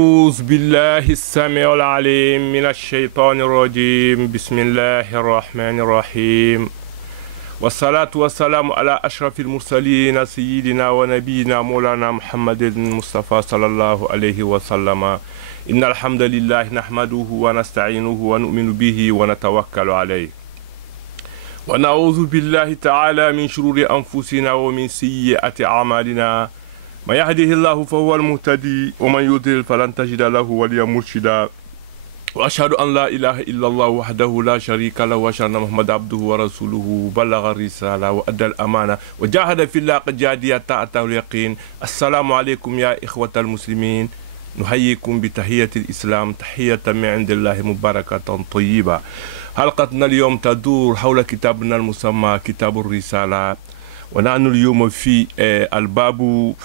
أعوذ بالله السميع العليم من الشيطان الرجيم بسم الله الرحمن الرحيم والصلاة والسلام على أشرف المرسلين سيدنا ونبينا مولانا محمد المصطفى صلى الله عليه وسلم إن الحمد لله نحمده ونستعينه ونؤمن به ونتوكل عليه ونعوذ بالله تعالى من شرور أنفسنا ومن سيئات أعمالنا ما يهده الله فهو المهتدي ومن يضلل فلن تجد له وليا مرشدا وأشهد أن لا إله إلا الله وحده لا شريك له وأشهد أن محمدا عبده ورسوله بلغ الرسالة وأدى الأمانة وجاهد في الله قد جاهد حتى أتاه اليقين. السلام عليكم يا إخوة المسلمين، نحييكم بتحية الإسلام تحية من عند الله مباركة طيبة. حلقتنا اليوم تدور حول كتابنا المسمى كتاب الرسالة، ونحن اليوم في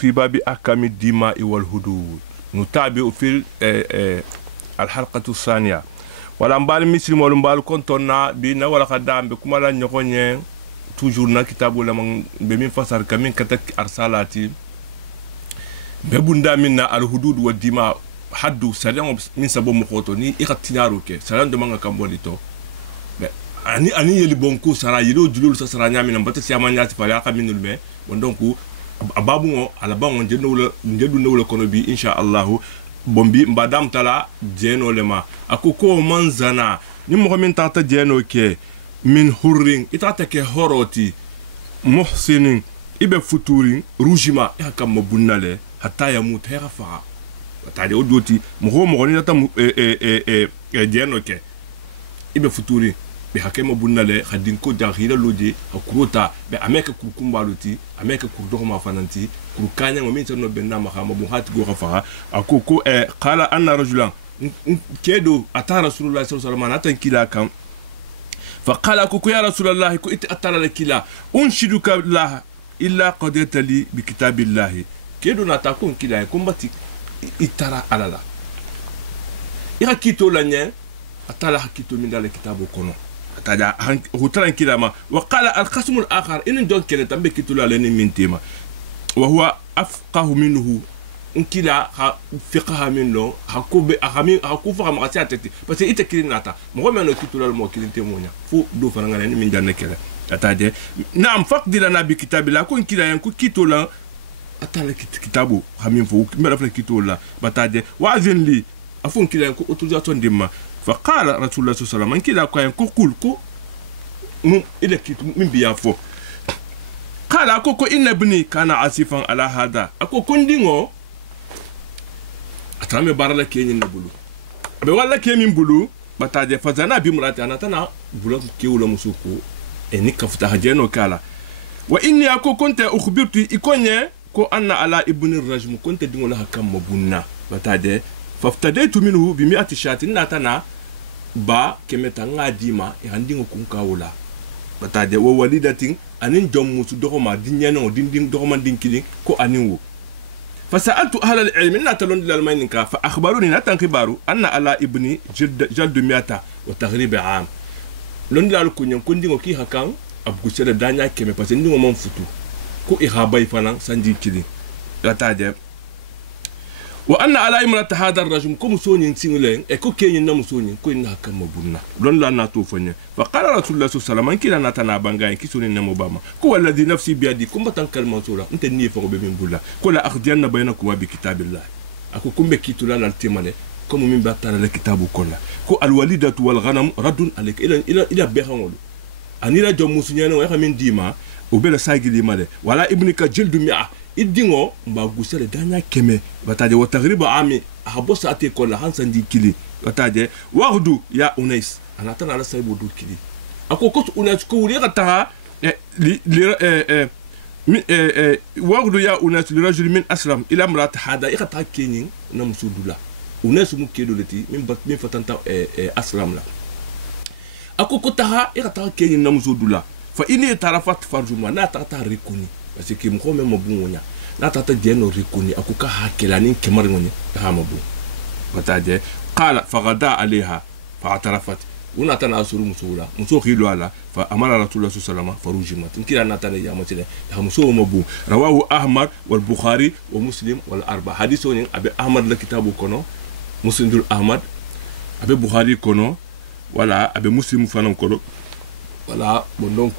باب أحكام الدماء والحدود. نتابع في الحلقة الثانية. ولمبال مسلم ولمبال كنتنا بينا ولا قدام بكم لا نقول توجورنا كتاب لما بمن فسر كمين كتك أرسالاتي ببندا منا الحدود والدماء حد سلام من سبب مخوتوني إختياروك سلام دمانغ كمبوليتو ani yeli bonko sara yelo julul sa sara nyami nambata siama nyati pale aka minul me wondonku ababu ngo ala bango njedu no kono bi insha Allah bombi mbadam tala jeno lema akoko manzana ni mo min tata jeno ke min hurring itata ke horoti muhsinin ibe futurin rujima yakam mabunnale hatta yamut herafa tade odoti mo ni tata jeno ke ibe futurin be hakema bunnale khadin ko jaghira loje hakurota be ameka kurkumbaluti ameka kurdoma fananti kurkanya mo min tanno benna ma khama bu hati go khafa akoko qala anna rajulan kedo ata rasulullah sallallahu alaihi wasallam atan kila kam fa qala koko ya rasulullah ko it atala la kila unshiduka la illa qadata li bi kitabillah kedo na ta kon kila ko mbati itara alala ira kito lanya atala hakito min dal kitabu kono taja hutran kilama وقال القسم الاخر ان دون كده تمبي كتلا لين منتيما وهو افقه منه ان كلا فقه منه حكوب اخامي حكوف ما تاتي بس يتكلناتا مو منو كتلا مو كلنتي مونيا فو دو فرanga لين من جان كده تاجي نعم فقد لنا بكتاب الله كون كلا ينكو كتلا اتلا كتابو خامين فو مبرف كتلا بتاجي واذن لي افون كلا ينكو اوتوزاسيون ديما فقال رسول الله صلى الله عليه وسلم كلا كاين كوكول كو إلى كيت من بيافو قال أكوكو إن ابني كان عاصفا على هذا أكو كندينغو أترامي بارلا كيني نبلو أبي والله كيني نبلو بتاجي فزانا بمراتي أنا تنا بلو كيولا مسوكو إني كفتها جينو كالا وإني أكو كنت أخبرتي إكوني كو أن على ابن الرجم كنت دينغو لها كم مبونا بتاجي فافتديت منه ب100 شاة ناتنا ba kemeta ngadima yandingo kunkawula bataje wo walidatin anin jom musu dokoma dinyano dinding dokoma dinkili ko aninwo fasaltu ahla alilm natalon lil almayninka fa akhbaruni natan khibaru anna ala ibni jald 100 wa taghrib am lon dal kunyon kundingo ki hakan abgu sere danya keme parce ndingo mon futu ko ihabay fanan sanji kili bataje وأن على إمرأة هذا الرجل كم سونين سينولين إكو كين نام سونين كو إنها كم مبنا لون لا ناتوفني فقال رسول الله صلى الله عليه وسلم إن كنا نتنا بانغاين كي سونين نام باما كو الذي نفسي بيدي كم بتنكر منصورة أنت نيفا وبين بولا كل أخذنا بينكم بكتاب الله أكو كم بكيتو لا نالتيمانه كم من باتنا الكتاب كله كو الوالدة والغنم رد عليك إلى بيهانولو أني لا جم مسنيان ويا من ديما وبلا سايجي ماله ولا ابنك جلد 100 idingo mba gusele danya keme bataje wa taghriba ami habosa ate kola hansandi kili bataje wahdu ya unais anatana ala saibu du kili akoko unais ko wuri gata wahdu ya unais li rajul min aslam ila imrat hada ikata kenin na musudula unais mu kedo leti min fatanta aslam la akoko taha ikata kenin na musudula fa ini tarafat farjuma na tata rikuni parce que mo même bongonya na tata jeno rikuni akuka hakela nin kemar ngoni ha mabu bataje qala faghada alaiha fa'tarafat una tana asuru musula muso khilu ala fa amara rasulullah sallallahu alaihi wasallam farujimat kila na tana ya matile ha muso mabu rawahu ahmad wal bukhari wa muslim wal arba hadithun abi ahmad la kitabu kono musnadul ahmad abe bukhari kono wala abe muslim fanan kono wala bon donc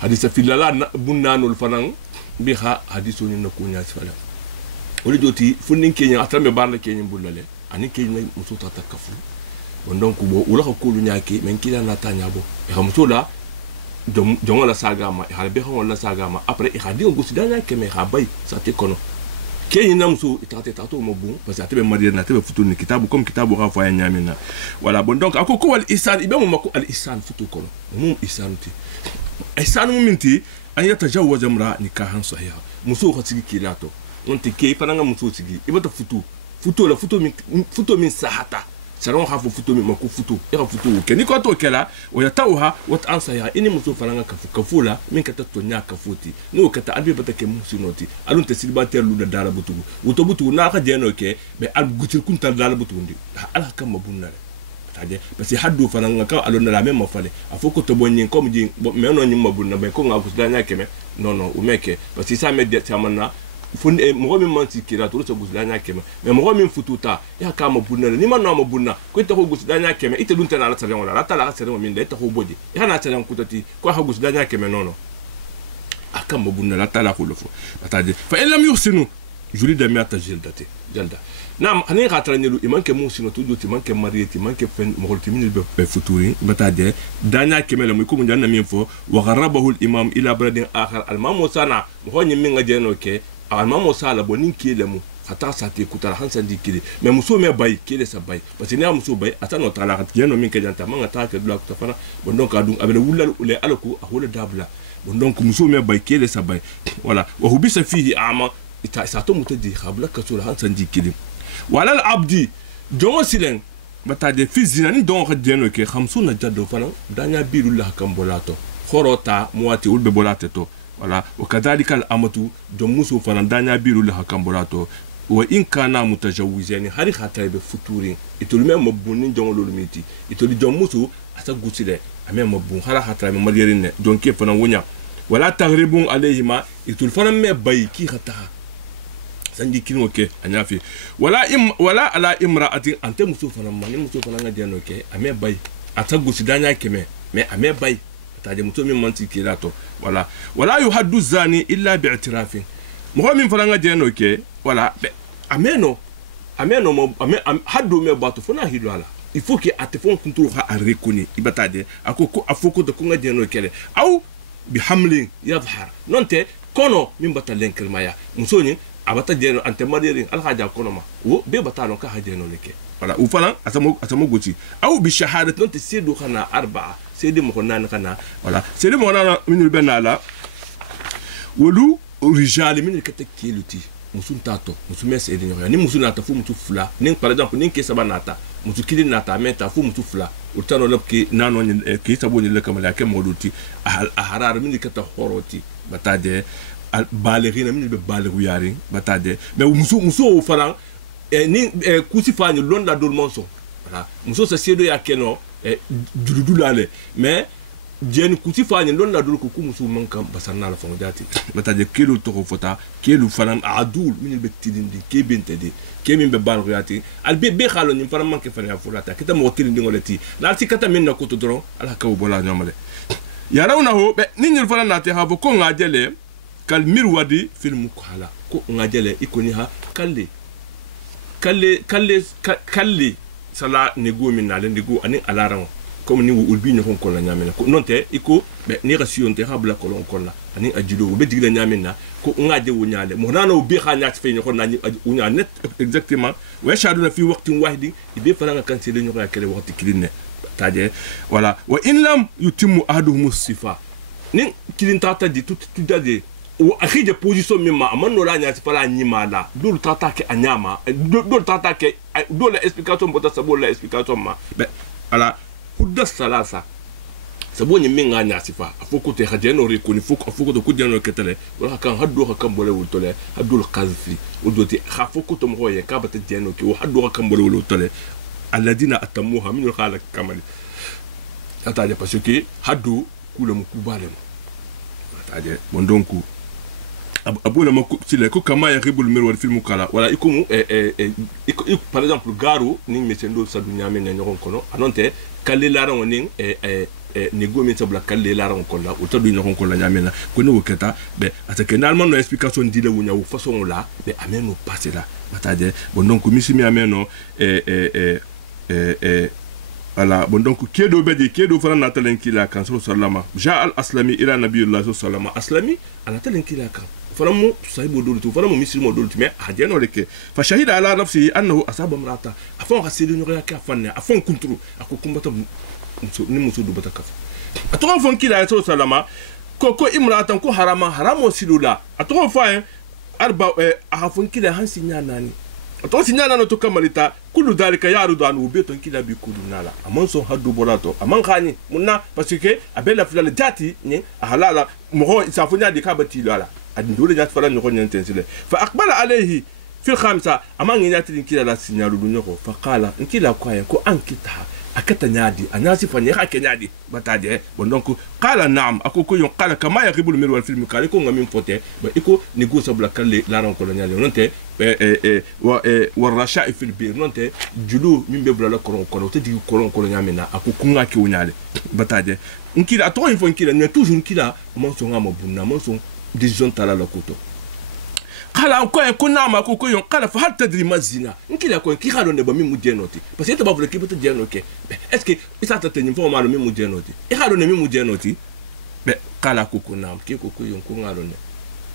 hadisa filala bunnanul fanan bi ha hadiso ni na kunya sifala wala joti funnin kenya atambe barla kenya bullale ani kenya muso tata kafu bon donc bo wala ko kulu nyaaki men kila na tanya bo e hamso la jongo la sagama e halbe ko la sagama après e hadi on gusidanya keme ha bay sa te kono kenya namso itate tato mo bon parce que atebe marier na tebe futu ni kitabu comme kitabu ha fa nyamina voilà bon donc akoko wal isan ibe mo mako al isan futu kono mum isan ti isan mum minti an yatajawaz imra nikahan sahiha muso khatigi kilato onti ke pananga muso sigi ibata futu la futu min sahata saron hafu futu min mako futu era futu ke ni ko to kala o yatauha wat an sahiha ini muso pananga kafula min kata to nya kafuti no kata albi bata ke muso noti alun te silbater lu da dara butugu butugu na ka jeno ke be al gutil kunta dara butundi ala kam mabunna parce que haddu fananga ka alon la même fale afoko to bonyin comme di mais non nyim mabunna be ko ngaku danya keme non o meke parce que ça me dit tamana fun e mo min manti kira to so gusdanya keme mais mo min fututa ya ka mabunna ni man no mabunna ko to gusdanya keme ite dun tan ala tare wala la tala tare min da to bodi ya na tare kutati ko ha gusdanya keme non aka mabunna la tala ko lofo atade fa in lam yuhsinu juli da miata jildati jalda nam ani khatra nyelu imanke musino to joti manke marieti manke fen mogolti min be futuri batade danya kemela muy ko mun janna min fo wa gharabahu al imam ila baladin akhar al mamu sana mo nyi min ngajeno ke al mamu sala bonin kelemu ata sate kutara hansa dikili mais muso me bay kele sa bay parce que ni muso bay ata no tala kat yeno min ke janta manga ta ke dula ko tafana bon donc adun abele wulal ule alako ahola dabla bon donc muso me bay kele sa bay voilà wa hubisa fihi ama ita sato mutadi khabla kasura hansa dikili wala al abdi jongo silen batade fizina ni don khadeno ke 50 jaddo fana danya birullah kambolato khorota muati ulbe bolate to wala wakadhalika al amatu jom musu fana danya birullah kambolato wa in kana mutajawizani hari khatabe futurin itolu me mabuni jongo lolumiti itolu jom musu asa gusile ame mabun hara khatabe marierine jonke fana wonya wala taghribun alayhima itolu fana me bayki khataha sanji kino ke anyafi wala ala imra'atin ante muso fana mani muso fana ngadi no ke ame bay atagu sidanya keme me ame bay taje muso min manti kilato wala yuhaddu zani illa bi'tirafin mo min fana ngadi no ke wala ameno haddu me bato fona hilala il faut que atefon kuntu ha arekoni ibataje akoko afoko de kunga de no kele au bi hamlin yadhhar nonte kono min batalen kelmaya muso ni abata jeno ante marieri alhaja konoma wo be batalo ka hajeno leke wala u fala asamo goti aw bi shahadat non te sedu khana arba'a sedi mo khana khana wala sedi mo na minul benala wolu rijal min kete kiluti musun tato musun mes edi ni musun nata fu mutu fula ni par exemple ni ke sabanata mutu kili nata meta fu mutu fula utano lobki nano ni ke saboni le kamala ke moduti harar min kete horoti bataje al balerina min be baleru yari batade mais muso faran ni kusi fani londa dormonso voilà muso sa sedo ya keno duludulale mais jeni kusi fani londa dol ko muso manka basana la fon jati batade kelo to fota kelo faran adul min be tidindi ke bentede ke min be baleru yati al be khalo ni faran manke fani fulata kita mo tilindi ngolati la ti kata min na ko to dron ala ka bola nyamale yarawna ho be ninul faran nati ha ko ngajele kal mirwadi fil mukhala ko ngajele ikoni ha kalle sala nego min na le nego ani alaran comme ni ulbi ni ko la nyamena ko nonte iko be ni ration te habla ko lon ko la ani ajido be digla nyamena ko ngaje wo nyaale mo nana be kha nyaati fe ni ko nani unya net exactement wa shaduna fi waqtin wahidin be fala kan se le ni ko yakele waqti kiline taje voilà wa in lam yutimmu ahaduhum sifa ni kilin tata di tout dade o akhije position mema amano la nyati pala nyima la dol tata ke anyama dol tata ke dol explication bota sabo la explication ma be ala hudda salasa sabo nyi minga nyati fa afoko te hajeno rekoni foko afoko to kudjano ketele wala kan haddo ka kambole wultole haddul qazfi udoti khafoko to moye ka bata jeno ki haddo ka kambole wultole alladina atamuha min khalaq kamali tata parce que haddo kula mu kubalem tata bon donc abona mako sile ko kama ya ribul mir wal film kala wala ikumu par exemple garu ni mesendo sa dunya men nyon kono anonte kalle lara wonin ni gomi sabla kalle lara kono o to dunya kono nyamena ko no keta be atake normalement no explication dile wunya wu façon la be ameno passer là bataje bon donc misimi ameno voilà bon donc kedo bedi kedo fana natalen kila kan sallama ja al aslami ila nabiyullah sallallahu aslami anatalen kila kan fana mu sahibu dolutu fana mu mislimo dolutu mais hadiyano leke fa shahida ala nafsihi annahu asaba imrata afon hasidu nyoya ka fanne afon kuntru akukumbata ni musu du bataka aton fon kila sallama ko imratan ko haramo silula aton fa arba ahafon kila hansinya nani aton sinya nana to kamalita kullu dalika yarudu an ubeton kila bi kulunala amon son haddu borato amon khani munna parce que abela fulal jati ni halala mo isafunya di kabati lala adin dole jati fala nyoko nyentensile fa aqbala alayhi fi khamsa amon nyati kila la sinyalu nyoko fa qala kila kwaya ko ankita akata nyadi anasi fanya hake nyadi bataje bon donc qala na'am akoko yon qala kama yaqibul mir wal film kale ko ngami fote ba iko negocia bla kale la ran colonial nonte wa rasha'i fil bir nonte julu mimbe bla la koron te di koron colonial mena akoko ngaki wonyale bataje nkila ato info nkila ne toujours nkila monso ngamo bunna monso decision tala la koto kala ko nama ko yon kala fa hal tadri mazina nkila ko ki khalo ne ba mi mu jenoti parce que to ba vle ki bata jenoke est-ce que isa ta tenyi fo ma lo mi mu jenoti e khalo ne mi mu jenoti be kala ko nam ki ko yon ko ngalo ne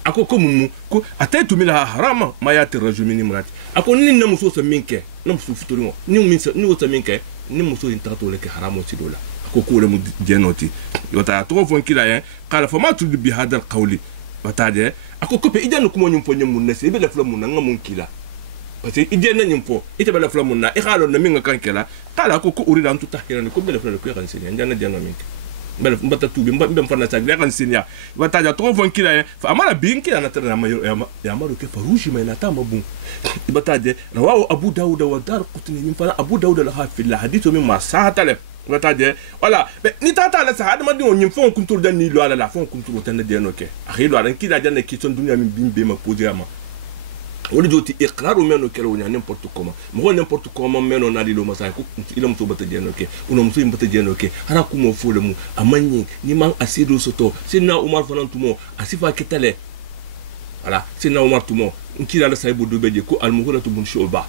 akoko mumu ko ataitu mila harama ma yati rajumini mrat ako ni na muso sa minke na muso futuri ni minsa ni wota minke ni muso intato le ke haramo sidola akoko le mu jenoti yota to fo nkila yen kala fa ma tu bi hadal qawli bataje akoko pe idanu kuma nyumpo nyamunna se be la fula munna ngamun kila parce que idena nyumpo ite be la fula munna e khalo na minga kankela kala akoko uri dan tuta hirani ko be la fula ko kan senya njana jana minke bel mbata tubi mbem fana sa kan senya bataje to fon kila fa amara binki na tara ya maru ke faruji mai na tama bun bataje rawahu abu daud wa darqutni min fala abu daud la hafil hadithu min ma sa'atale bataje wala ni tata la sa hadama di on nyimfon kuntur dan ni lo ala la fon kuntur tan de noke akhi lo aran kida janne ki son dunya min bimbe ma poser ama wala joti iqraru meno kero nya n'importe comment mo n'importe comment meno na di lo masa ko ilam to bata de noke uno muso bata de noke hara ku mo fole mu amanyi ni man asido soto sinna umar fanan tumo asifa kitale wala sinna umar tumo nkira la saybu do beje ko almuhulatu bun shuba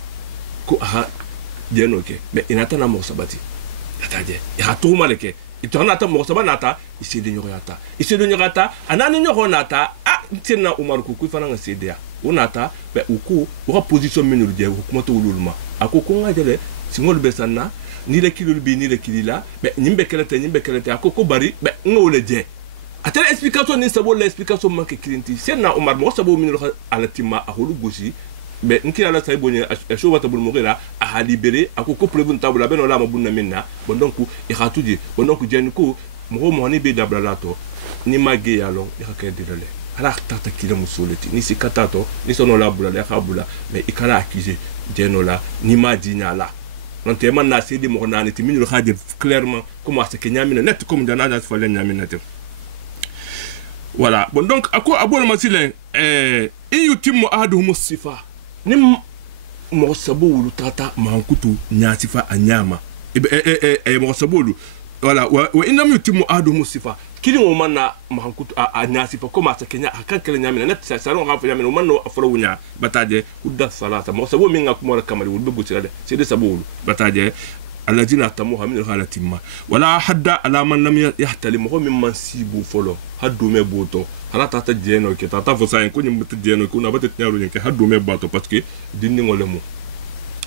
ko aha de noke be inatana mo sabati ataje ya to maleke itona ta mo sabana ta isede nyogata anani nyogonata tinna umar ku ku fana ngasede ya unata be uku wa position minul je hukuma to wululma akoko ngajele singol besana ni le kilul bi ni le kilila be nyimbe kelete akoko bari be ngole je atele explication ni sabo la explication manke kilinti senna umar mo sabo minul alatima ahulu gosi be nkira la say bonye show wata bul mogira a libéré akoko preuve tabula be no la mabunna minna bon donc e khatudi bon donc jeni ko mo ni be dabla lato ni mage yalo e hakay dilale ala tata kila musoleti ni sikatato ni sono la bula le khabula mais ikala accusé jeno la ni ma dinyala non te man na sedi mo na neti minul khadi clairement comment c'est que nyamina net comme dana na falen nyamina te voilà bon donc ako abol masile yutimmu ahaduhum sifa ni mo sabulu tata mankutu nyasifa anyama mo sabulu voilà wa inam yutimmu ahaduhum sifa kili mo manna mankutu nyasifa koma sa kenya akan kele nyamina net sa ron hafa nyamina manno afro wunya bataje udda salata mo sabu minga kumara kamari wulbe butirade c'est de sabulu bataje alladina tamuha min halatimma wala hadda ala man lam yahtalim ho min mansibu folo haddu me boto hala tata jeno ke tata fo sa ko nyim tata jeno ko na bata nyaro nyen ke haddu me bato parce que dinni ngole mu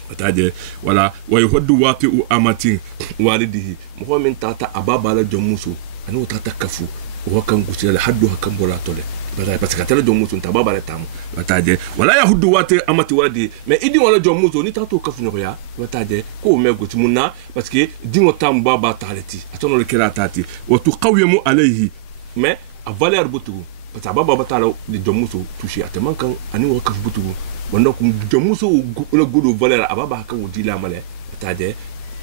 bataje wala way hoddu wati u amatin walidihi mo min tata ababa la jomuso anu tata kafu wa kan gusila haddu hakan bola tole bataje parce que tata jomuso ta baba la tamu bataje wala ya hoddu wati amati walidi mais idi wala jomuso ni tata kafu no ya bataje ko me goti munna parce que dingo tam baba taleti atono le kera tati wa tuqawimu alayhi mais a valeur butu parce que baba batala de jomuso touché atman kan ani wa kafu butu wanda ku jomuso le godo valeur ababa ka wudi la male bataje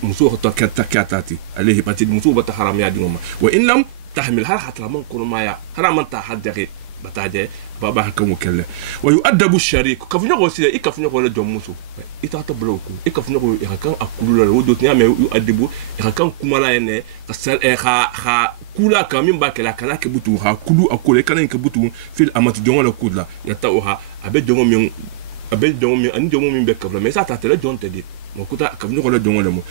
muso ko takatati alayhi pati muso bata haram ya dingo ma wa in lam tahmil har hatra man kono maya haraman ta haddari bataje baba hakamu kelle wa yu'addabu sharik kafunyo ko sile ikafunyo ko la jomuso itata bloku ikafunyo ko ikakan akulula wo dot nyame yu'addabu ikakan kumala ene kasal ha kula kamin ba kala kana ke butu ha kulu akole kana ke butu fil amati jongo la kula yata oha abe jongo mi ani jongo mi be kafla mais ça ta tele jonte di mo kuta kafunyo ko la jongo le mo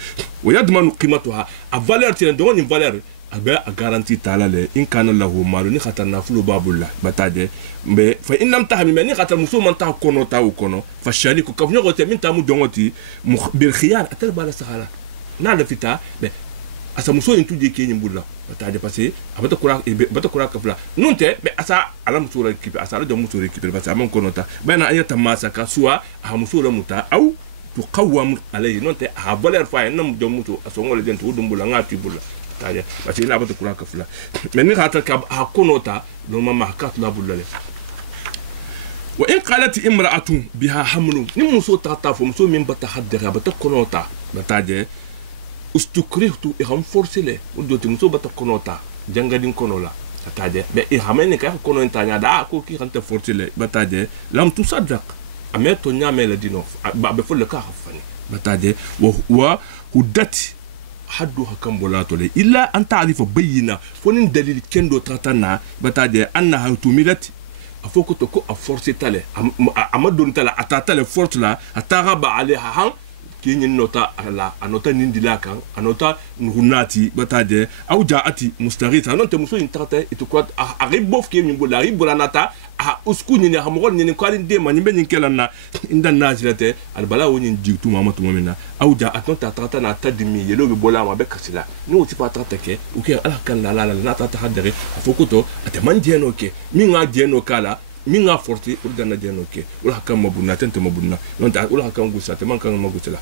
wa yadmanu qimatuha a valeur tene jongo ni valeur abe a garantie tala le in kana lahu malu ni khatarna fulu babulla bataje mbe fa innam tahmi ni khatar musulman ta kono ta kono fa shariku kafnyo ko te min tamu jongoti bil khiyar atal bala sahala na la fita be asa muso in tuje ke nyimbulla bataje passé abata kura kafla nunte be asa ala musura kipi asa ala musura kipi parce amon kono ta bana ayata masaka suwa a musura muta au tuqawwam alayhi nunte a valeur fa nam jomuto asongole dento dumbula ngati bulla parce que il a pas de courage que cela mais ni rata ka hakonota no mama hakat la bulale wa in qalat imra'atun biha hamlu ni muso tata fo muso min bata haddara bata konota bataje ustukrihtu iham forcele udoti muso bata konota jangadin konola bataje be ihamene ka kono ntanya da ko ki ranta forcele bataje lam tusaddaq ameto nyame la dino ba be fo le ka hafani bataje wa hudati haddu hakam bolato le illa an ta'rifa bayyina fonin dalil kendo tatana bataje annaha tumilat afoko to ko a forcer tale amadon tala atata le force la ataraba alaiha han kinyin nota ala anota nindila kan anota nunati bataje au jaati mustaghitha non te muso intrate et quoi aribof ki min bola ribola nata a usku ni hamol ni ko alinde mani be ni kelana inda nazilate albala woni jitu mamatu momena au jaat non ta trata na tadmi yelo be bola ma be kasila no ti pa trata ke o ke ala kan la na ta hadere afokoto ateman jeno ke mi nga jeno kala minga forti urgana jeno ke ula hakam mabunna tente mabunna non ta ula hakam gusa te man kan magusela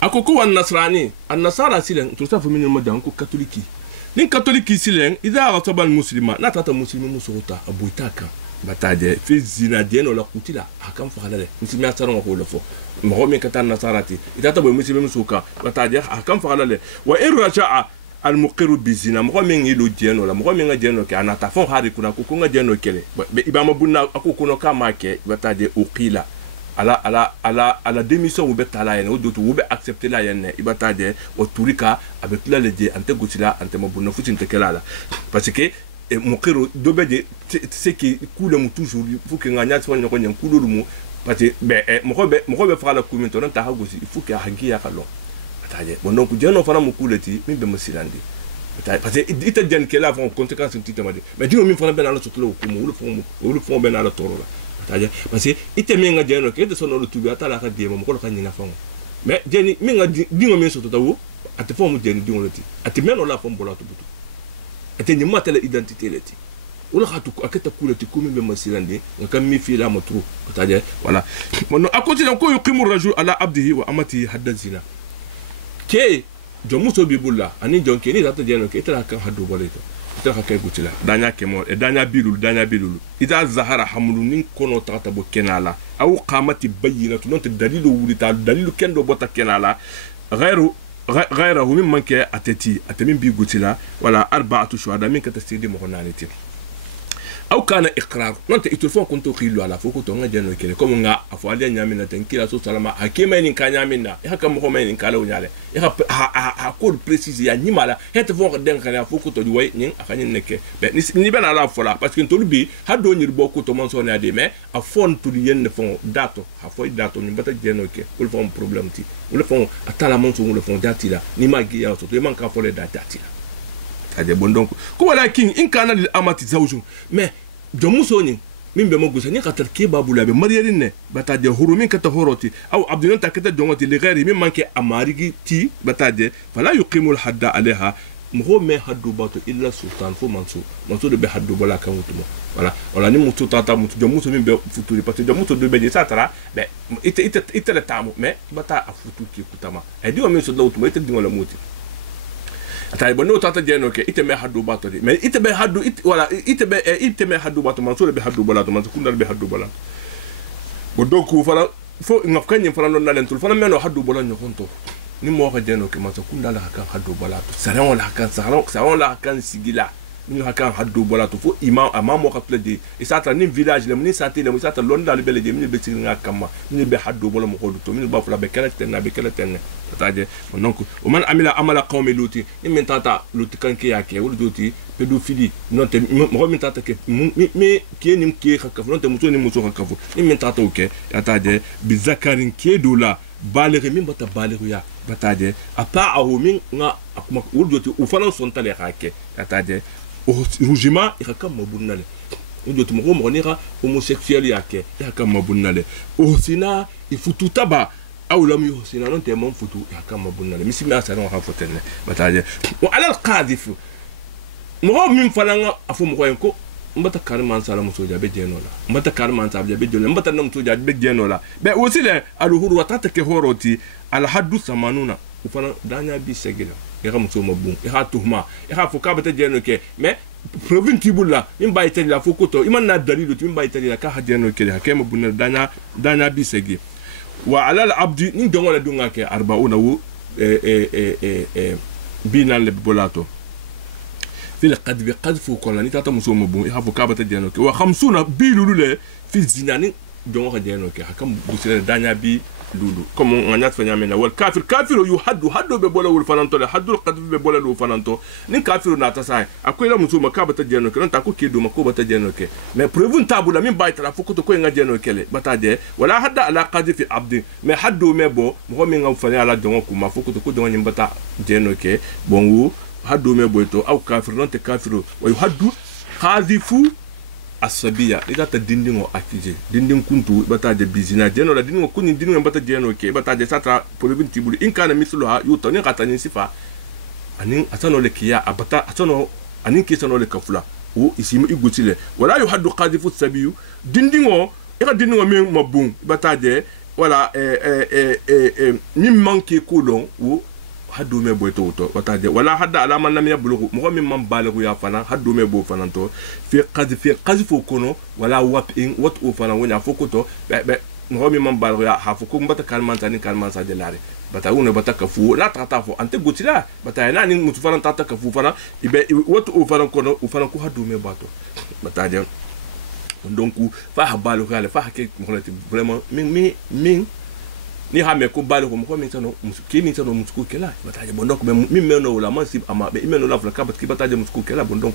akoko wan nasrani an nasara silen to sa famille mo dan ko katoliki nin katoliki silen ida rataba muslima na tata muslimi musota abuitaka bataje fi zina jeno la kutila hakam fa halale muslimi asaron ko lofo mo me kata nasarati ida tabo muslimi musuka bataje hakam fa halale wa irja'a almuqiru bizina mo men yelo jeno la mo men nga jeno ke anata fon hari kuna ko nga jeno kele be ibama bunna akoko no kama ke bataje uqila ala démission ube tala yene o dotu ube accepter la yene ibataje o turika avec la leje ante gutila ante mo bunna futin tekela la parce que muqiru dobeje c'est qui coule mu toujours faut que nganya so nyoko nyen kululu mu parce que mo be fala kuminto non ta hagusi il faut que hagi ya kalo bataje bon donc jeno fana mu kuleti min be musilandi parce que ita jen kela fon conséquence ntite made mais dino min fana be na la sotlo ko mu wulu fon be na la toro la bataje parce que ite minga jeno ke de sono lu tubi atala ka demo ko ka nyina fon mais jeni minga dingo min soto tawu ate fon mu jeni dingo lati ate meno la fon bola to butu ate nyima tele identité lati wala khatu aketa kulati ko min be musilandi ngam mi fi la matru bataje voilà mon a continuer ko yuqimu rajul ala abdihi wa amati hadda zina ke jomuso bibulla ani jonke ni tata jeno ke itara kan haddu boleto itara kan gutila danya kemo e danya bilulu ida zahara hamlun kono tata bo kenala aw qamati bayyinatu non dalilu wulita dalilu kendo bota kenala ghayruhu mimman ke atmin bi gutila wala arba'atu shuhada min ka tasidi mo honaniti aw kana iqrar non te itulfon konto khilu ala foko to nga jeno kele comme nga afo ali nyamina tenkila so salama hakima ni kanyamina ya haka mo men kala unyale ya ha code précis ya nyimala het fon den kana foko to way nin afani neke be ni bena la fola parce que to bi ha do nyir boko to man so na de mais a fon to yen fon dato ha fo dato ni bata jeno ke ul fon problème ti ul fon atala mon so ul fon datila ni magi ya so to man ka fo le datila ade bon donc ko wala king in kana lil amati zawjun mais jomuso ni min be mogusa ni khatar ke babula be mariyalin ne bataje hurumin kata horoti aw abdun ta kata jongoti li ghairi min manke amarigi ti bataje fala yuqimu al hadda alaiha mo me haddu bato illa sultan fo mansu de be haddu bala kan wutumo voilà ni mutu tata mutu jomuso min be futuri parce que jomuso de be satara be ite le tamu mais bata afutu ki kutama e di o min so lawtumo ite di wala muti atay bono tata jeno ke ite me haddu bato di mais ite be haddu wala ite me haddu bato man so be haddu balato man kundal be haddu balato bo doku fala fo ngaf kany fala non nalen tul fala meno haddu balato nyonto ni mo ka jeno ke man so kundal ka haddu balato saran wala kan sigila ni hakan haddu bola to fo imam amam mo kapla de isata ni village le ni santé le isata londa le bele de ni be singa kama ni be haddu bola mo kodu to ni ba fula be kala ten be kala ten tataje donc o man amila amala qawmi luti ni men tata luti kanke yake wol joti pédophilie non te mo men tata ke mi ke ni ke khakaf non te muso ni muso khakaf ni men tata oke tataje bi zakarin ke dola balighi min bata balighu ya bataje ata'ahu min nga akuma wurjoti ufana sontale hake ataje rujima ikaka mabunnale wurjoti mo ni ra homosexuel yake ikaka mabunnale osina ifutu taba awlam yusina non te mon futu ikaka mabunnale misimi asana ha fotene bataje wa ala alqadhif mo min falanga afu mo ko mbata karman sala musoja be jenola mbata karman sala be jenola mbata nam soja be jenola be aussi le aluhuru watata ke horoti al haddu samanuna ufana danya bi segila e ga muso mabun e ha tuhma e ha foka bata jeno ke mais provin tibulla min bay tali la fokoto iman na dalilu min bay tali la ka ha jeno ke ha kema bunna danya bi segi wa ala al abdi ni dongola dunga ke 40 wu binal le bolato في القذف قذف كلاني تاتا مسوم بون يحفو كابتا جانوكي و50 بي لولو في الزناني جونغا جانوكي حكم بوسيل دانيا بي لولو كوم غانيات فنيامنا والكافر كافر يحد ببولا والفنانتو حد القذف ببولا والفنانتو نين كافر ناتاساي اكويلا مسوم كابتا جانوكي نتا كو كيدو مكوبتا جانوكي مي بريفون تابولا مين بايترا فوكوتو كو nga جانوكي لي باتاجي ولا حد على قذف عبد مي حدو مي بو مو مين غفني على جونغو كوما فوكوتو كو جونغ نيمبتا جانوكي بونو haddu me boyto aw kafir non te kafiru wa haddu qadhifu asabiya ida ta dindingo akije dindin kuntu bata de bizina jeno la dindingo kunni dindingo bata jeno ke bata de satra polibin tibuli in kana misluha yutani qatani sifa anin atano le kiya abata atano anin kisano le kafula o isimu igutile wala yuhaddu qadhifu asabiyu dindingo ira dindingo me mabun bata de wala min manki kulon o haddu me boy to wataje wala hadda ala man lam yablughu mo min man balighu ya fana haddu me bo fana to fi qadfu kono wala wat o fana wona fokoto be mo min man balighu ya ha foko mbata kalman tani kalman sa de lare bata uno bata kafu la tata fo ante gutila bata na ni mutu fana tata kafu fana ibe wat o fana kono o fana ko haddu me bato bataje donc fa balighu ya fa ke mo vraiment min ni ha me ko balo ko mi tano ki mi tano musku kela bataje bondok be mi meno la mansib ama be meno la flaka bat ki bataje musku kela bondok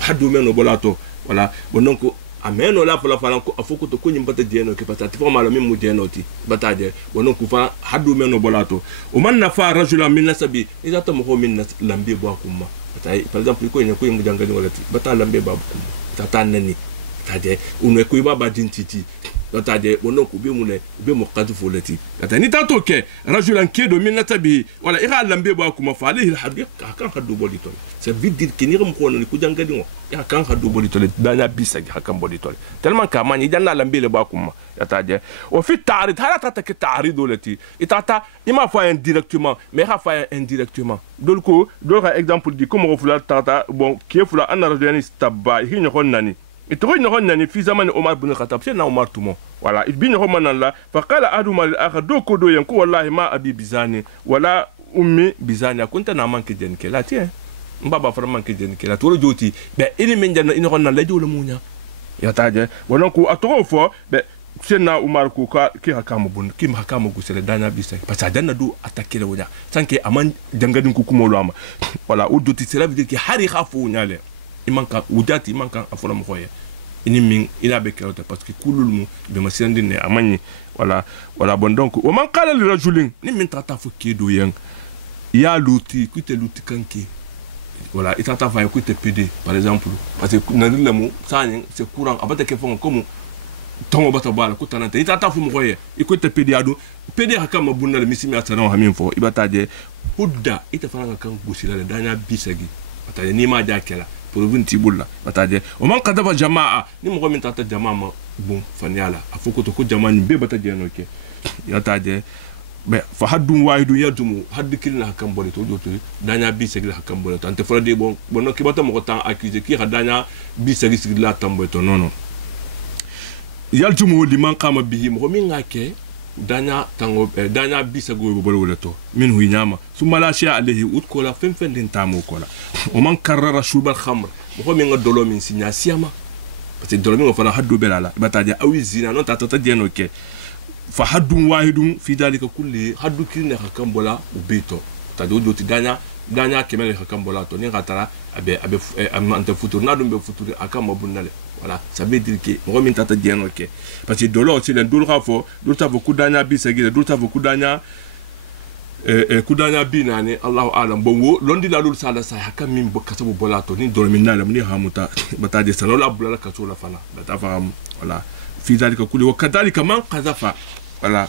haddu meno bolato wala bondok ameno la fala fala ko afoko to ko nyim bata jeno ke patati fo malo mi mu jeno ti bataje bondok fa haddu meno bolato o man nafa rajulan min nasabi iza to mo min lambe bo akuma bataje par exemple ko nyen ko yim jangani wala ti bata lambe babu kuma tata nani bataje uno ko baba dintiti tataje wono ko be mo qadfu lati tani tato ke rajulan kedo min natabi wala ira lambe ba kuma fa alayhi alhadiq kan haddu bolito c'est vite dire que ni ram ko non ko jangadi ngo ya kan haddu bolito dana bisa hakan bolito tellement ka mani janna lambe le ba kuma tataje o fi ta'rid hala tata ke ta'rid lati itata ima fa indirectement mais ha fa indirectement dolko dolka exemple di comme refula tata bon qui fula an rajulan istabba hi nyokon nani itoy no honnani fi zaman Omar ibn Khattab c'est na Omar tumo wala ibn Homanan la faqala aduma lil akhar do ko do yanko wallahi ma abi bizani wala ummi bizani kunta na manke den ke la tie mbaba fara manke den ke la to joti be ini men janna ino honna la jowla munya ya taje wonon ko atoro fo be senna Omar ko ka ki hakamu bun ki hakamu gusele dana bisa parce que danna do attaquer le woja sanke aman jangadin ko kumo lo ama wala udoti cela veut dire que hari khafu nyale imanka udati imanka afora mo khoye ini min ila be kerote parce que kulul mu be masindi ne amani wala bon donc o man qala li rajulin ni min tata fo kedo yen ya luti kuite luti kanki wala itata fa kuite pd par exemple parce que na le mu sanye c'est courant abata ke fon comme tongo bata bala ko tanante itata fo mo khoye ikuite pd adu pd hakama bunna misimi atana hamin fo ibataje hudda ita fanga kan gusila le danya bisagi bataje ni ma jakela provin tibulla bataje o man kadaba jamaa ni mo min tata jamaa ma bon fanyala afoko to ko jamaa ni be bata jeno ke yataje be fa haddum waidu yadumu haddi kilna hakam bonito doto danya bi segla hakam bonito ante fora de bon no ki bata mo ko tan accusé ki danya bi segla tambo to non yaltumu liman qama bihi mo min ngake danya tango danya bisa go bo wala to min hu nyama summa la sha alayhi utkola fem fen din tamo kola o man karrara shubal khamr mo min dolo min sinya siama parce que dolo min fana haddu belala bataja awi zina non tata dieno ke fa haddun wahidun fi dalika kulli haddu kirne hakam bola ubito tadi do ti danya kemele hakam bola to ni gatara abe amante futur na dum be futur akam mabunale. Voilà, ça veut dire que moi min tata dieno ke parce que dolo aussi len dul khafo dul ta beaucoup danya bi sagire dul ta beaucoup danya kudanya bi nani Allahu alam bongo londi la lul sala sa hakam min bokata bo bolato ni dolo min nala ni hamuta bataje sanola bulala kasula fana bata fam voilà fi dalika kulli wa kadhalika man qazafa voilà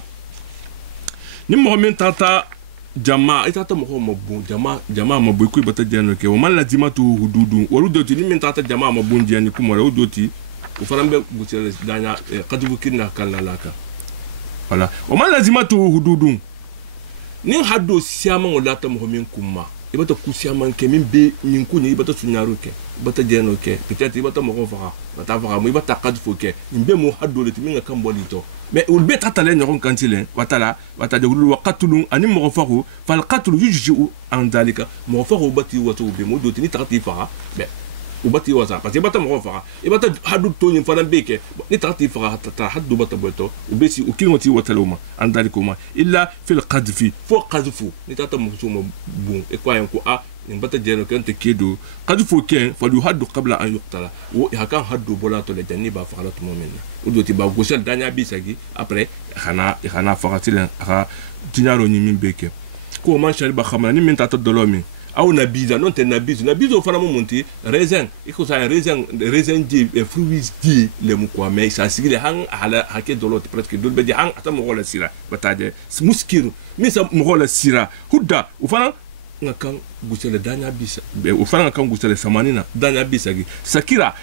ni mo min tata jama itata mo mabu jama mabu ku bata dieno ke o man lazimatu hududu waru doti ni min tata jama mabu diani ku mo doti o farambe butere danya qadbu kinna kala laka voilà o man lazimatu hududu ni haddo siama wala ta mo min kuma ibata ku siama ke min be min ku ni ibata sunyaru ke bata dieno ke peut-être ibata mo ko faka bata faka mo ibata qadfu ke imbe mo haddo le timinga kambolito mais ou le bet atale nyoron kantile watala wataje wulu waqatulu ani mofaru fal qatlu yujju an dalika mofaru bati watu be mo doti ni tarti fara mais ou bati wasa parce que bata mofaru e bata hadu to ni fana beke ni tarti fara ta hadu bata boto ou besi o kiloti wataluma an dalika ma illa fil qadfi fo qadfu ni tata mo suma bon e kwa yanko a in bata jeno kan te kedo qadfu ken fa du hadu qabla an yuqtala o hakan hadu bolato le janni ba fara to momena o doti ba gosel danya bisagi après khana faqatilen kha tinyaro ni min beke ko man shari ba khamana ni min tata dolomi aw nabiza non te nabizo fana mo monti raisin iko sa raisin di fruits di le mu kwa mais ça sigile hang ala hake dolote presque dolbe di hang ata mo gola sira bataje muskiru mi sa mo gola sira hudda u fana ngakan gusele danya bisa u fana ngakan gusele samanina danya bisa gi sakira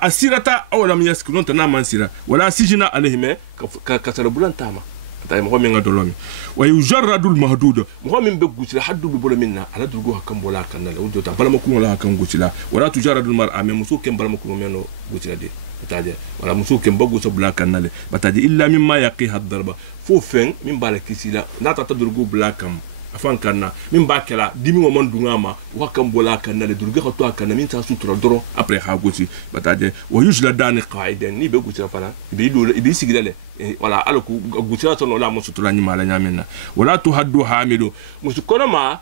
asirata awla mi yaskunu tana mansira wala sijina alayhima ka sarabulan tama tay mo mi ngadolomi wa yujarradu al mahdud mo min be gusele haddu bi bolo minna ala durgo hakam bola kanala o dota bala makuma la hakam gusela wala tujarradu al mar'a men musu kem bala makuma meno gusela de bataje wala musu kem bagu so bla kanale bataje illa mimma yaqiha ad-darba fo fen min bala kisila nata ta durgo bla kam afan kanna min ba kala dimi mo man dungama wa kam bola kanale durgo ko to kanna min ta sutura doro après ha gosi bataje wa yujla dani qaidan ni be gusela fana be do be sigidale wala alku gusela to no la mo sutura ni mala nyamena wala tu haddu hamidu musukono ma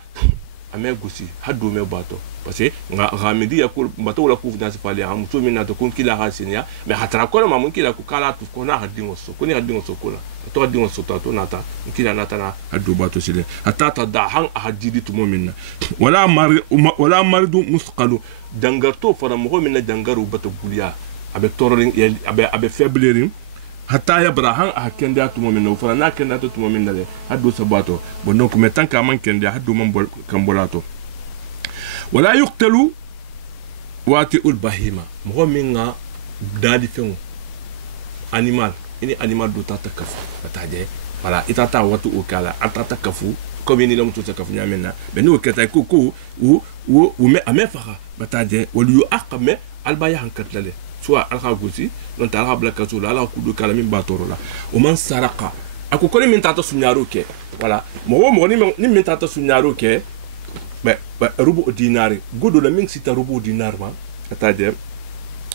ame gusi haddu me bato parce que nga ramedi ya ko bato la ko dans pale ha muso min na to kon kila hasinya mais hatra kono ma mun kila ko kala tu ko na hadingo so ko ni hadingo so ko la to hadingo so to nata kila nata na haddu bato sile atata da han hadidi tu mu'minna wala maridu musqalu dangarto fara mo min na dangaru bato guliya abe tororin abe faiblerin hatta ya brahan a kenda tu mu'minna fara na kenda tu mu'minna le haddu sabato bon donc metan ka man kenda haddu man bol kambolato wala yuqtalu wati ul bahima mo minga dadi fengo animal ini animal do tata kafu bataje wala itata watu ukala atata kafu comme ni lamu to kafu nyamena be no keta ko me amefa bataje wali yu aqme albaya hankatlale soit alha gosi non ta alha blaka sula ala kudu kala min batoro la o man saraka akukoni min tata sunyaro ke wala mo ni min tata sunyaro ke rubu dinari godo la min sita rubu dinar ma ataje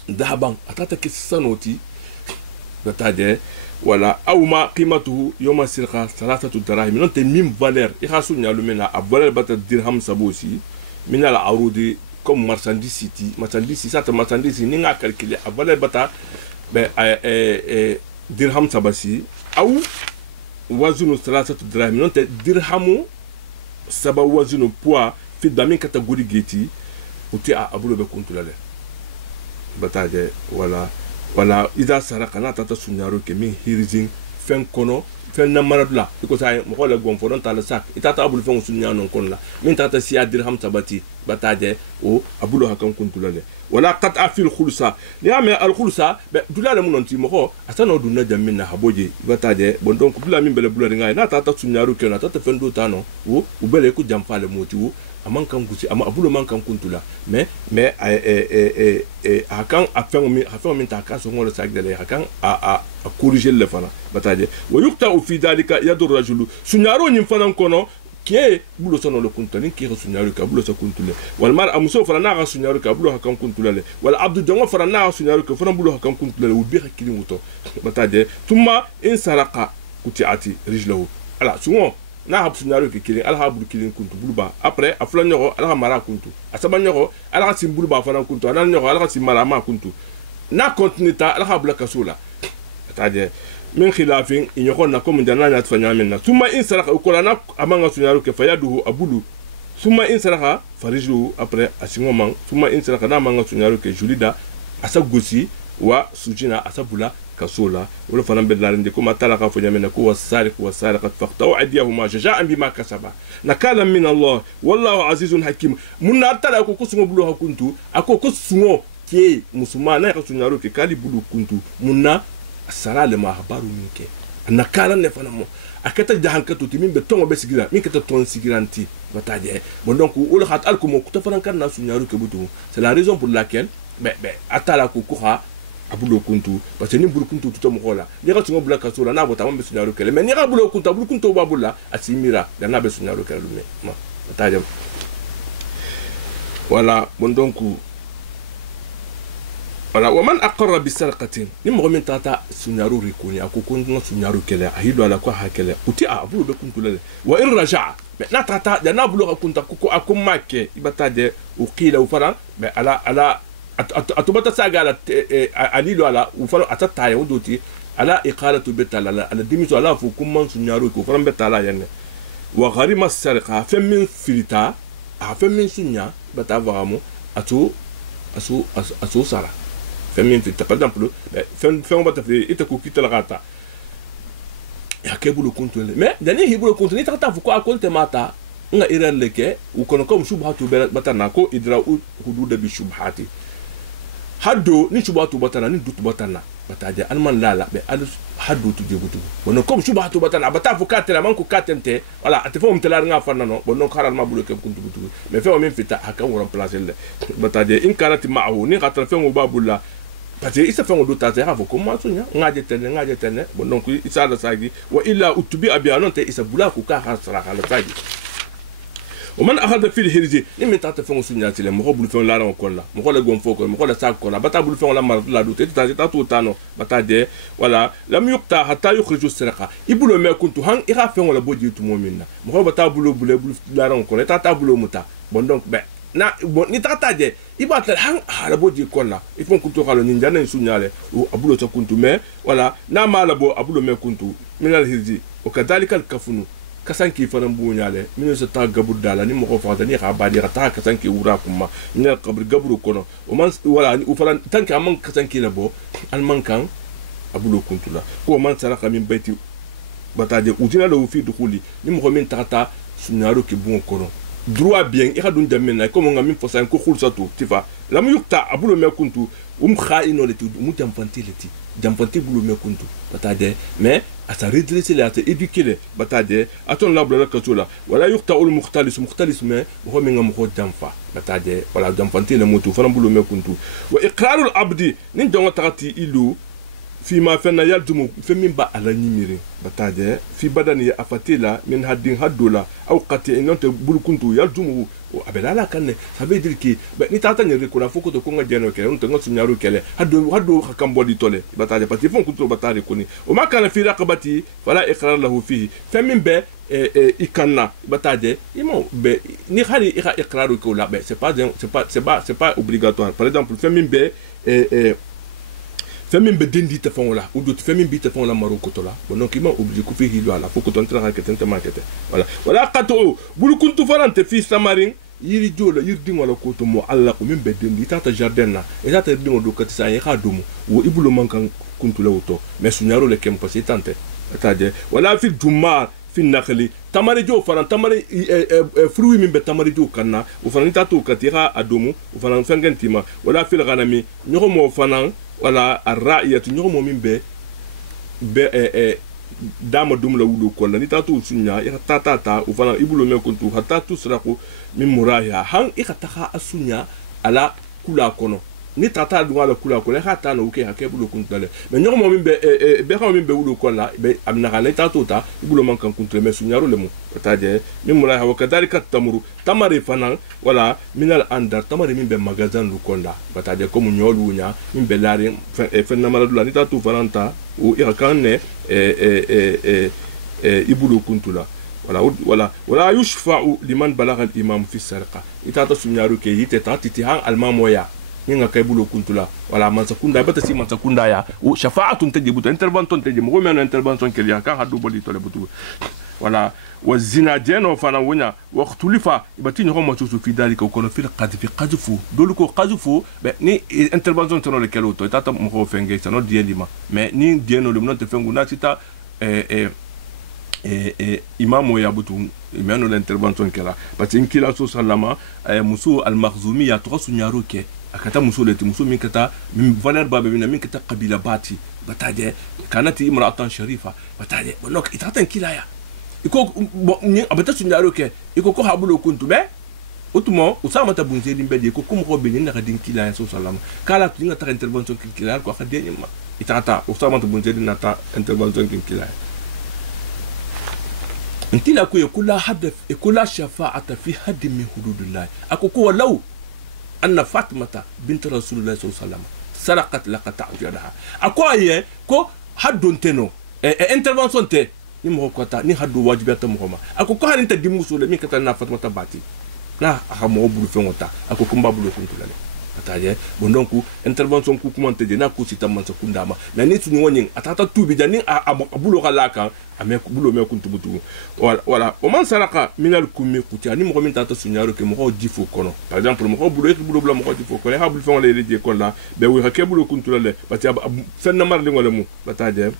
dahaban atata kisanoti ataje wala aw ma qimatuhu yawma sirqa salasatu dirahim non te min valeur i khasu nyalu mena a valeur bata dirham sabosi min ala arudi comme marchandise ça marchandise ni nga calculer a valeur bata dirham sabasi aw wazunu salasatu dirahim non te dirhamu saba wazinu poids fi damin catégorie geti uti abulo be kontulale bataje wala ida saraka na tata sunyaro ke min hirizin fen kono fen na maradla iko say mo xole gon fo don tala sak itata abul fen sunyano kon la min tata siya dirham sabati bataje o abulo hakan kontulale wala qat afil khulsa ni ame al khulsa be dulale mun onti mo ko asano dunna jamina haboje bataje bon donc dula min bele bulari ngai na tata sunyaro ke na tata fen do tano o ubele ku jamfale moti wo aman kan gusi ama abulo man kan kuntula mais akan afan min ta ka so ngol sak de le akan a corriger le fana bataje wa yuqta fi dalika yadu rajulu sunyaro nyim fanan kono ke bulo sono le kuntani ke sunyaro ka bulo sa kuntule wal mar amuso fara na sunyaro ka bulo hakan kuntulale wal abdu jongo fara na sunyaro ka fara bulo hakan kuntulale ubi hakili muto bataje thumma in saraka kutiati rijlahu ala sumo na hab sunyaro ke kilin ala habul kilin kuntu bulba après afla nyoro ala mara kuntu asaba nyoro ala sim bulba fara kuntu ala nyoro ala sim mara ma kuntu na continuita ala habla kasula bataje min khilafin in yakonna comme dana na tfanya minna thumma in saraka ukolana amanga sunyaro ke fayaduhu abulu thumma in saraka farijlu après asingoman thumma in saraka na amanga sunyaro ke julida asagosi wa sujina asabula kasola wala fana bedlarinde kuma talaka fanya minna ko wasariq wasariqat faqta'u aydiyahuma jaza'an bima kasaba nakala min Allah wallahu azizun hakim munna tala ko kusungo bulu hakuntu ako kusungo ke musumana ka sunyaro ke kali bulu kuntu munna sara le mahabaru minke nakala ne fana mo akata jahankato timin be tongo be sigira min kata ton sigiranti bataje bon donc ul khat al ko mo kuta fana kan na sunyaru ke butu c'est la raison pour laquelle atala ko kuha abulo kuntu parce que ni bulu kuntu to mo hola ni ka tungo bula kasola na bota mo be sunyaru ke mais ni ka bulo kuntu babula asimira da na be sunyaru ke lu me bataje voilà bon donc voilà waman aqarra bisarqatin ni mo min tata sunyaru rikuni akoko no sunyaru kele ahido ala ko hakele uti abulo be kuntu le wa in raja'a na tata da na bulo kunta koko akumake ibataje uqila ufara be ala atubata sagala alilo ala ufara atata ya udoti ala iqalatu betala ala dimiso ala fu kumman sunyaru ko fara betala yanne wa gharima sarqa fa min filita fa min sunya batavamo asu sara femme fait par exemple femme va te faire ita ko kita la gata ya ke bulu contrôler mais dani hi bulu contrôler ta fu ko akol te mata nga iral leke u kono comme shubhatu batana ko idra hudud bi shubhati haddo ni shubhatu batana ni dutu batana bataje alman lala be al haddo tu jebutu bono comme shubhatu batana bata fu katela man ko katente voilà ate fo mtelar nga fanna no bono karal ma bulu ke kuntu butu mais fe o men fita aka on remplacer le bataje in karati ma'ahu ni khatra fe o babulla parce que il se fait un doute à faire avec comment ça ngaje tene bon donc il ça la sagi wa illa utubi abianonte isa bula ko ka hasra la sagi o man akhadha fi al-hirji limit ta fa sunya tile mo bulu fe la ran ko la mo la gon foko mo la sa ko la bata bulu fe la mar la doute ta tout tano bata de voilà lam yuqta hatta yukhriju sirqa ibulu me kuntu han ira fe la boji tu momina mo bata bulu la ran ko ta bulu muta bon donc na bon ni tataje ibata hang hala boji kola ifon kuntu khalo ninja na sunyale o abulo ta kuntu me wala na mala bo abulo me kuntu minal hirji o kadhalika al kafunu kasanki fanan bunyale min sa ta gabudala ni mo ko fa ni ka badi ta kasanki wura kuma ni qabr gabru kono o man wala o falan tanki amman kasanki la bo al man kan abulo kuntu la ko man saraka min baiti bataje udina lo fi dukhuli ni mo ko min tata sunyaro ki bon kono droit bien ira dun jamena comme on a mis pour ça un coup ça tout tu vois la muyukta abulo me kuntu khaino le tout jamfanti le ti jamfanti bulo me kuntu batade mais à sa redresser les à éduquer les batade aton la bla ka tola wala yukta ul mukhtalis mais ho me ngam ko jamfa batade wala jamfanti le mutu fana bulo me kuntu wa iqrarul abdi nin jonga takati ilu fi ma fenna yaldumu femin ba ala nyimiri bataje fi badani afatila min haddin haddola aw qati inonte bulkuntu yaldumu o abelala kanne ça veut dire que ni tata ni rekona foko to konga jeno kele on tango sunyaru kele haddo hakambodi tole bataje pati fon kuntu batare koni o makana fi raqabati fala iqrar lahu fihi femin be ikanna bataje imo be ni khali iqraru ko la be c'est pas obligatoire par exemple femin be femme be dendi te fon la ou d'autres femme bi te fon la maroko to la bon donc il m'a obligé ko fi hilo ala faut que ton train que tente markete voilà qato bulu kuntu farante fi samarin yiri jola yirdi wala ko to mo alla ko min be dendi tata jardin na et tata yirdi mo do katisa ya khadumu wo ibulu mankan kuntu lawto mais sunyaro le kem passé tante tade wala fi jumar fi nakhli tamari jo faran tamari fruit min be tamari jo kanna o faran tata katira adumu o faran fengentima wala fi ghanami nyoko mo fanan wala arra'iyatu ñomo min be dama dum la wudo ko la ni tatu sunya ya tata u fana ibulo me kuntu hatta tusraqu min murahiha han ikataha asunya ala kula kono ni tata dunga la kula ko le hata no ke hake bulo kuntale mais nyoro mo mimbe be ha mimbe wulo ko la be amna kana ta tota bulo man kan kuntale mais sunyaro le mu taje min mula hawa kadalika tamuru tamari fanan wala minal andar tamari mimbe magasin lu konda bataje ko mu nyolu nya mimbe lari fen na maradula ni ta tu faranta o irakanne ibulo kuntula wala yushfa'u liman balagha al-imam fi sarqa itata sunyaru ke yite tati han almamoya ninga kay bulo kuntula wala man sakunda bata si man sakunda ya o shafa'atun tajibu intervention tajibu ko men intervention ke ya ka hadu boli to le butu wala wa zina jeno fana wonya waqtulifa ibati nyoko mo tusu fi dalika ko no fil qadfu dolu ko qadfu be ni intervention tono le kelo to itata mo ko fenge sano dielima mais ni dieno le non te fengu na sita imamu ya butu imano l'intervention kela parce que kila so salama musu al-makhzumi ya to sunyaro ke akata musu leti musu min kata min valeur babe min kata qabila bati bataje kanati imra'atan sharifa bataje bonok itata kila ya iko ni abata sunyaro ke iko ko habulo kuntu be utumo usama tabunze limbe ko kum ko benin na kadin kila ya so salama kala tinga ta intervention kila ko khadeni ma itata usama tabunze na ta intervention kila انت لا كو يكون حد يكون شفاعه في حد من حدود الله اكو ولو ان فاطمه بنت رسول الله صلى الله عليه وسلم سرقت لقطع يدها اكو اي كو حد تنو انترفنسون تي ni mo ko ta ni hadu wajibata mo ma ako ko hanin ta dimuso le mi kata na Fatimata bati na ha mo bulu fe ngota ako kumba bulu kuntulale ataje bon donc intervention ku kuma teje na ko sita man sakunda ma na ni tuni wonin atata tubi jani abulo kalaka ame bulo me kuntu butu wala o man saraka minal kummi kuti ani mo min tata sunyaro ke mo difo kono par exemple mo bulo ek bulo bla mo difo ko le ha bulo fe ngole le ko la be wi ha ke bulo kuntulale bati fen na mar ngole mu bataje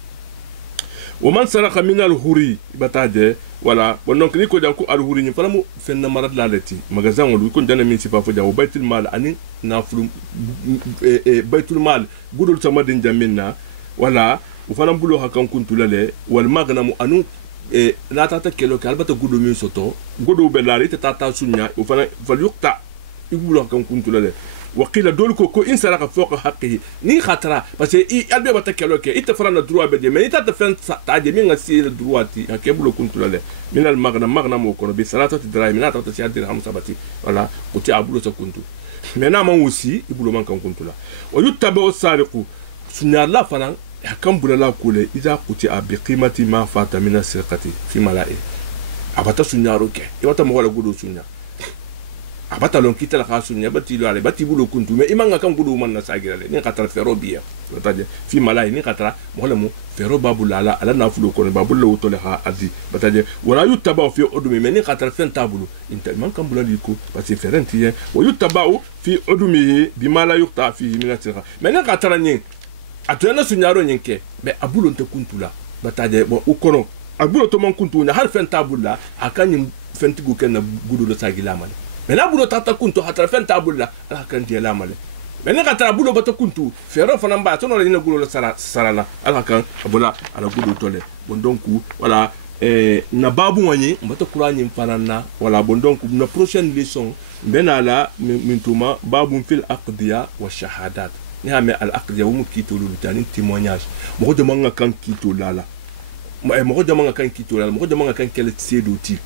o man saraka minal huri bataje wala bon donc ni ko janko al huri ni falamu fen na marat la leti magazin wolu ko jana min sifa fo jaw baitul mal ani na fulum baitul mal gudul sama din jaminna wala o falam bulo hakan kuntulale wal magnamu anu la tata kelo kalbata gudo min soto gudo be la rita tata sunya o fala falyuqta ibulo hakan kuntulale وقيل دولكو كو إن سرق فوق حقه ني خطرة بس ألبي بتكلو كي إتفرنا الدروع بدي ما إتفرن تعدي من غسيل الدرواتي هكيبلو كنت له من المغنم وكونو بثلاثة دراهم من أتوقع تسير درهم سبتي ولا كنت أبلو سكنتو من أنا ما وسي يبلو من كنت له ويتبع السارق سنيا الله فلان هكم بلا لا كله إذا كنت بقيمة ما فات من السرقة في ملائه أبتا سنيا روكي يبتا مغلا قدو سنيا abata lon kita la khasunya bati lo ale bati bulo kuntu me imanga kan gudu man na sagira le ni katara fero biya bataje fi malai ni katara mo mu fero babula ala na fulo ko babul lo to le ha adi bataje wala yutaba fi udumi me ni katara fen tabulu inta man kan bula liko bati ferenti ye wa yutaba fi udumi bi mala yuqta fi min atira me ni katara ni atena sunyaro nyinke be abulo nte kuntu la bataje bo ukono abulo to man kuntu na har fen tabula akani fentigo ken na gudu lo sagila male mena bulo tata kuntu hatra fen tabulla ala kan dia la male mena katra bulo bata kuntu fero fana mba tono la gulo sarala ala kan abula ala gulo tole bon donc voilà na babu wani mbata qur'ani mfanana wala bon donc na prochaine leçon benala mintuma babu fil aqdiya wa shahadat ni ha me al aqdiya wa mukito lu tani témoignage mo de manga kan kito lala mo de manga kan kito lala mo de manga kan kele tsedoti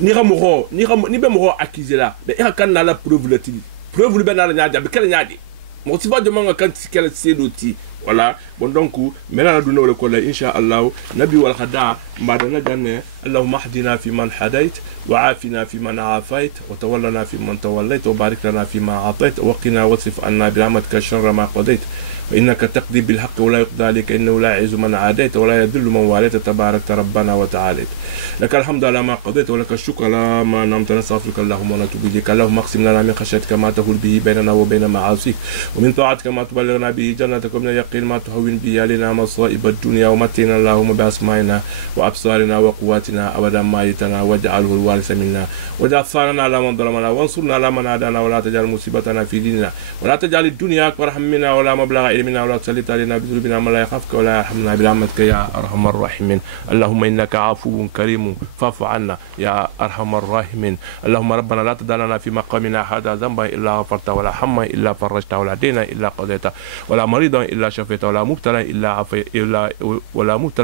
ni be mo accusé là mais il kan na la preuve le ben na nyaade be kala nyaade mo ti ba de manga kan kala sedoti voilà bon donc mena du no le ko la insha Allah nabi wal khada mbadana janne allahumma hdina fi man hadait wa afina fi man afait wa tawallana fi man tawallait wa barik lana fi ma atait wa qina wasrif anna bi rahmatika sharra ma qadait فإنك تقضي بالحق ولا يقضى عليك إنه لا يعز من عاديت ولا يذل من واليت تبارك ربنا وتعالى لك الحمد على ما قضيت ولك الشكر على ما نعمت نستغفرك اللهم ونتوب إليك اللهم اقسم لنا من خشيتك ما تحول به بيننا وبين معاصيك ومن طاعتك ما تبلغنا به جنتك ومن اليقين اليقين ما تهون به علينا مصائب الدنيا ومتعنا اللهم بأسمائنا وأبصارنا وقواتنا أبدا ما أحييتنا واجعله الوارث منا واجعل ثارنا على من ظلمنا وانصرنا على من عادانا ولا تجعل مصيبتنا في ديننا ولا تجعل الدنيا أكبر همنا ولا مبلغ علمنا ولا تسلط علينا بذنوبنا من لا يخافك ولا يرحمنا برحمتك يا أرحم الراحمين. اللهم إنك عفو كريم فاعف عنا يا أرحم الراحمين. اللهم ربنا لا تدع لنا في مقامنا هذا ذنبا إلا غفرته ولا حما إلا فرجته ولا دينا إلا قضيته ولا مريضا إلا شفيته ولا مبتلا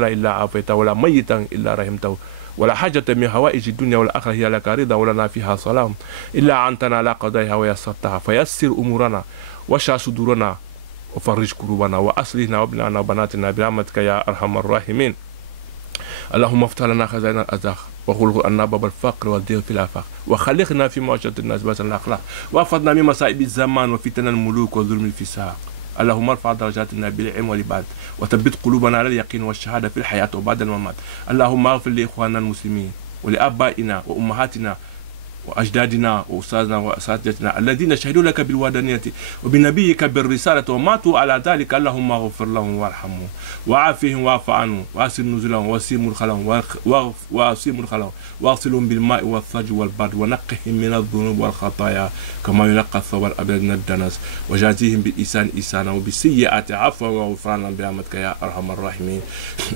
إلا عافيته ولا ميتا إلا رحمته ولا حاجة من هوائج الدنيا والآخرة هي لك رضا ولنا فيها سلام إلا عنتنا على قضائها ويسرتها فيسر أمورنا واشرح صدورنا وفرج كروبنا وأصلحنا وابننا وبناتنا برحمتك يا أرحم الراحمين. اللهم افتح لنا خزائن الأرزاق وغلق عنا باب الفقر والضيق في الآفاق وخلقنا في معاشرة الناس بأس الأخلاق واحفظنا من مصائب الزمان وفتن الملوك وظلم الفساق. اللهم ارفع درجاتنا بالعلم والعباد وثبت قلوبنا على اليقين والشهادة في الحياة وبعد الممات. اللهم اغفر لإخواننا المسلمين ولآبائنا وأمهاتنا وأجدادنا وأستاذنا وأساتذتنا الذين شهدوا لك بالوحدانية وبنبيك بالرسالة وماتوا على ذلك. اللهم اغفر لهم وارحمهم وعافهم واعف عنهم وأحسن نزلهم واسي مدخلهم واغسلهم بالماء والثلج والبرد ونقهم من الذنوب والخطايا كما ينقى الثوب الأبيض من الدنس وجازيهم بالإحسان إحسانا وبالسيئات عفوا وغفرانا برحمتك يا أرحم الراحمين.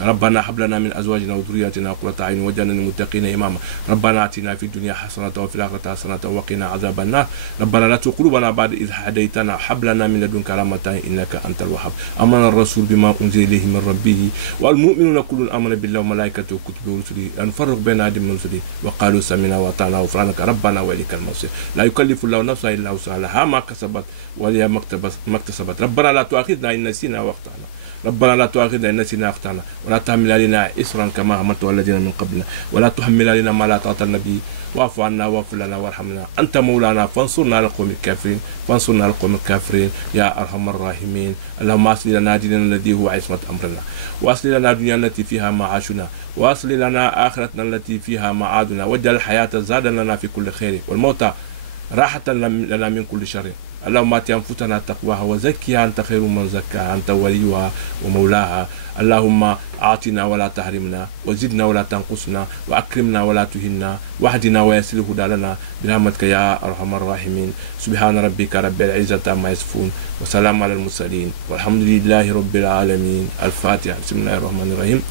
ربنا هب لنا من أزواجنا وذرياتنا قرة أعين واجعلنا للمتقين إماما. ربنا آتنا في الدنيا حسنة وفي الآخرة حسنة وقنا عذاب النار. ربنا لا تزغ قلوبنا بعد إذ هديتنا هب لنا من لدنك رحمة إنك أنت الوهاب. آمن الرسول بما أنزل إليه من ربه والمؤمنون كل آمن بالله وملائكته وكتبه ورسله لا نفرق بين أحد من رسله وقالوا سمعنا وأطعنا غفرانك ربنا وإليك المصير. لا يكلف الله نفسا إلا وسعها لها ما كسبت ولها ما اكتسبت. ربنا لا تؤاخذنا إن نسينا وأخطأنا. ربنا لا تؤاخذنا إن نسينا وأخطأنا ولا تحمل علينا إصرا كما حملته الذين من قبلنا ولا تحمل علينا ما لا طاقة لنا به واعف عنا واغفر لنا وارحمنا أنت مولانا فانصرنا على القوم الكافرين يا أرحم الراحمين. اللهم أصلح لنا ديننا الذي هو عصمة أمرنا وأصلح لنا دنيانا التي فيها معاشنا وأصلح لنا آخرتنا التي فيها معادنا واجعل الحياة زادا لنا في كل خير والموت راحة لنا من كل شر. اللهم آت أنفسنا تقواها وزكها أنت خير من زكاها أنت وليها ومولاها. اللهم أعطنا ولا تحرمنا وزدنا ولا تنقصنا وأكرمنا ولا تهنا واهدنا ويسر الهدى لنا برحمتك يا أرحم الراحمين. سبحان ربك رب العزة عما يصفون وسلام على المرسلين والحمد لله رب العالمين. الفاتحة. بسم الله الرحمن الرحيم.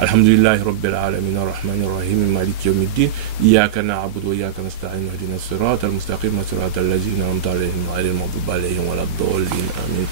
الحمد لله رب العالمين الرحمن الرحيم مالك يوم الدين إياك نعبد وإياك نستعين اهدنا الصراط المستقيم صراط الذين أنعمت عليهم غير المغضوب عليهم ولا الضالين آمين.